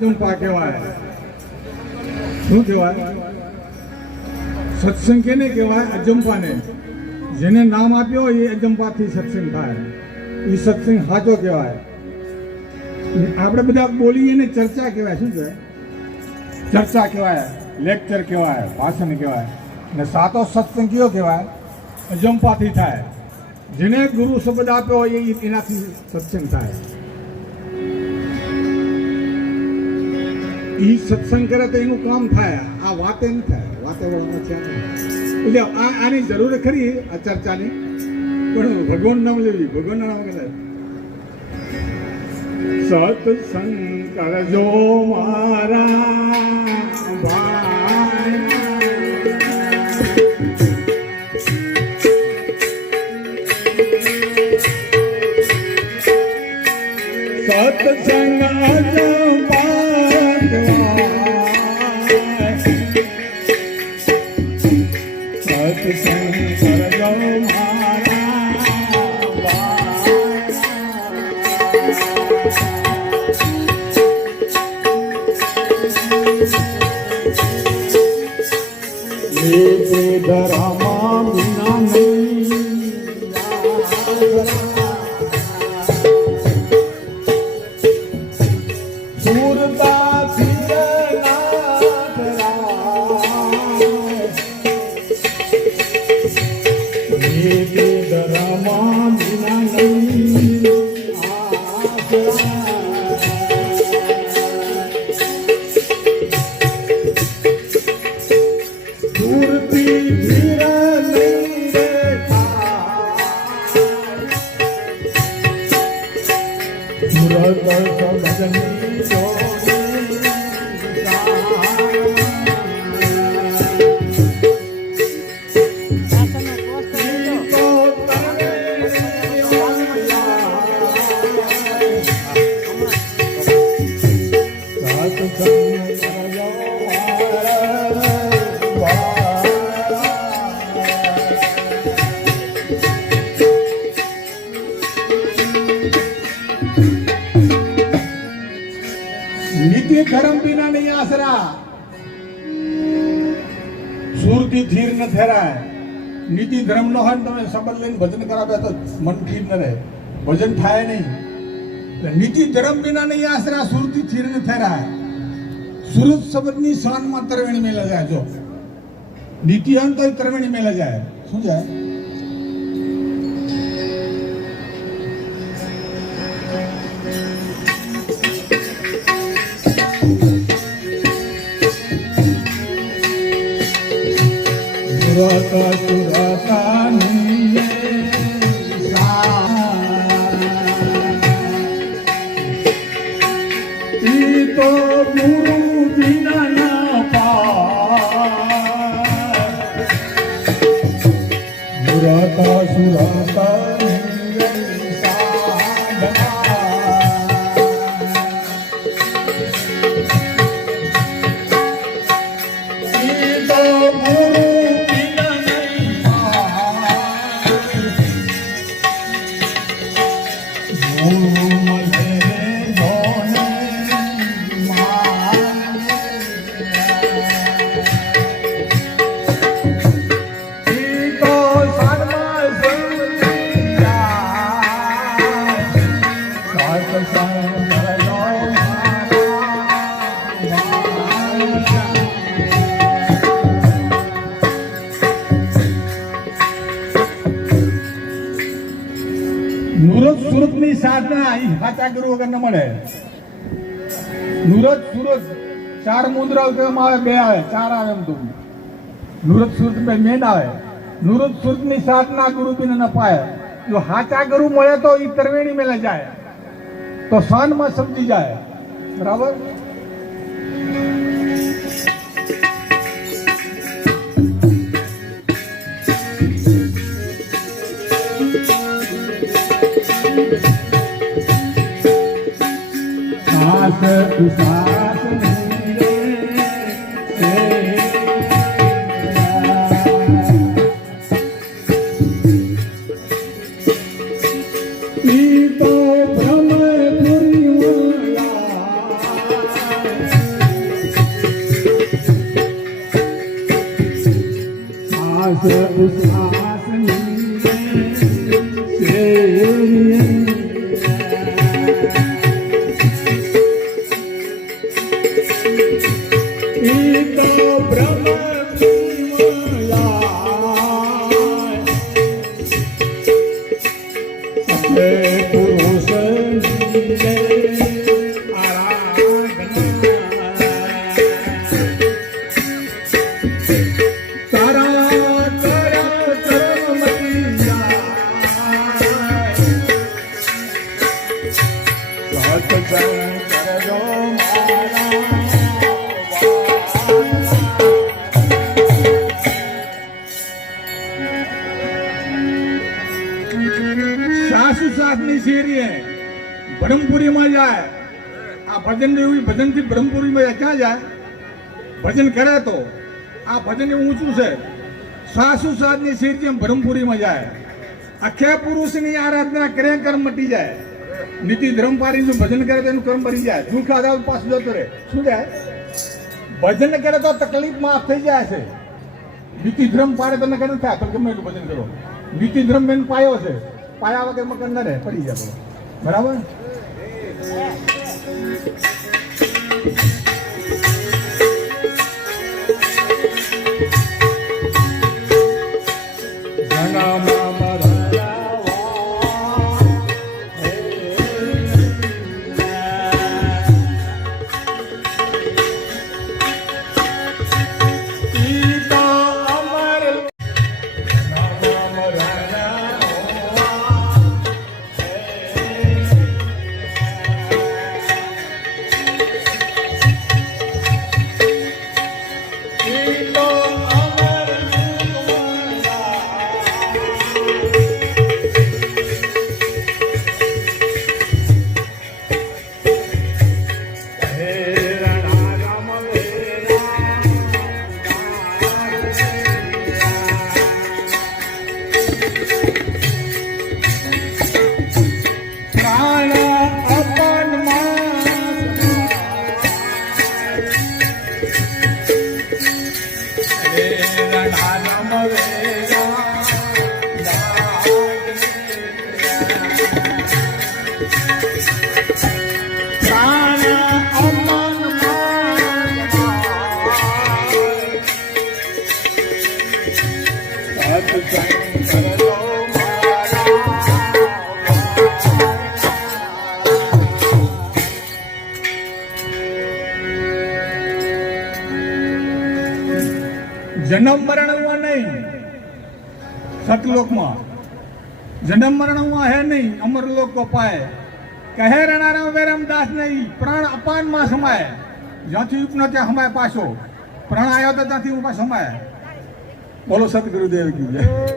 અજંપા કહેવાય. શું કહેવાય? સત્સંગ કેને કહેવાય? અજંપાને. જેને નામ આપ્યો એ અજંપાથી સત્સંગ થાય. એ સત્સંગ સાચો કહેવાય. આપણે બધા બોલીએ ને ચર્ચા કહેવાય. શું કહેવાય? ચર્ચા કહેવાય, લેક્ચર કહેવાય, ભાષણ કહેવાય. ને સાચો સત્સંગ કયો કહેવાય? અજંપાથી થાય. જેને ગુરુ શબ્દ આપ્યો હોય એનાથી સત્સંગ થાય. એ સત્સંગ કરે તો એનું કામ થાય. આ વાતે નહીં થાય. વાતે વળવામાં છે એટલે આની જરૂર ખરી આ ચર્ચાની, પણ ભગવાન નામ લેવી. ભગવાનના નામ કહેવાય સત્સંગ કરજો મારા ભાઈ. સત્સંગ ધરામાં વિના સુરતા ધરામાં વિના નીતિ ધર્મ વિના નહીં આશરા. સુરતી થીર ન થેરાય. નીતિ ધર્મ નો હોય તમે શબ્દ લઈને ભજન કરાવે તો મન ઠીર ન રહે, ભજન થાય નહીં. નીતિ ધર્મ વિના નહીં આશરા, સુરતી થીર ન થેરાય. સુરત શબ્દની શાનમાં તરવેણી મેલા જાય. જો નીતિ હોય તો તરવેણી મેલા જાય. શું જાય? તો ગુરુ વિના ના પાર સુરતા સુરતની સાધના એ સાચા ગુરુ વગર ન મળે. નુરત સુરત 4 મુદ્રાઓ કહેવામાં આવે, 2 આવે, 4 આવે. એમ તો નુરત સુરત મેન આવે. નુરત સુરતની સાધના ગુરુ બિન ન પાય. જો સાચા ગુરુ મળે તો એ તરવેણી મેલે જાય તો શાનમાં સમજી જાય. બરાબર. શ્વાસ સાસની શેરી હે બ્રહ્મપુરીમાં જાય આ ભજન એવું ભજનથી બ્રહ્મપુરીમાં ક્યાં જાય ભજન કરે તો આ ભજન એવું ઊંચું છે સાસુ સાસની શેરી બ્રહ્મપુરીમાં જાય આખે પુરુષની આરાધના કરે કર્મ મટી જાય નીતિ ધર્મ પારી જો ભજન કરે તો એનું કર્મ ભરી જાય દુઃખ આધાર પાછું જતો રહે શું જાય ભજન કરે તો તકલીફ માફ થઈ જાય છે નીતિ ધર્મ પાડે તો નકર ન થાય પણ ગમે એટલું ભજન કરો નીતિ ધર્મ મેન પાયો છે પાયા વગર મકર ન રહે પડી જાય બરાબર जन्म मरण हुआ नहीं सतलोक में जन्म मरण हुआ है नहीं अमर लोक को पाए कहे रणाराम वेरम दास नहीं प्राण अपान में समाये ज्यांथी उपनो ત્યાં हमारे पासो प्राण आयो तो ત્યાંથી હું પાછો સમાય बोलो सतगुरुदेव की जय।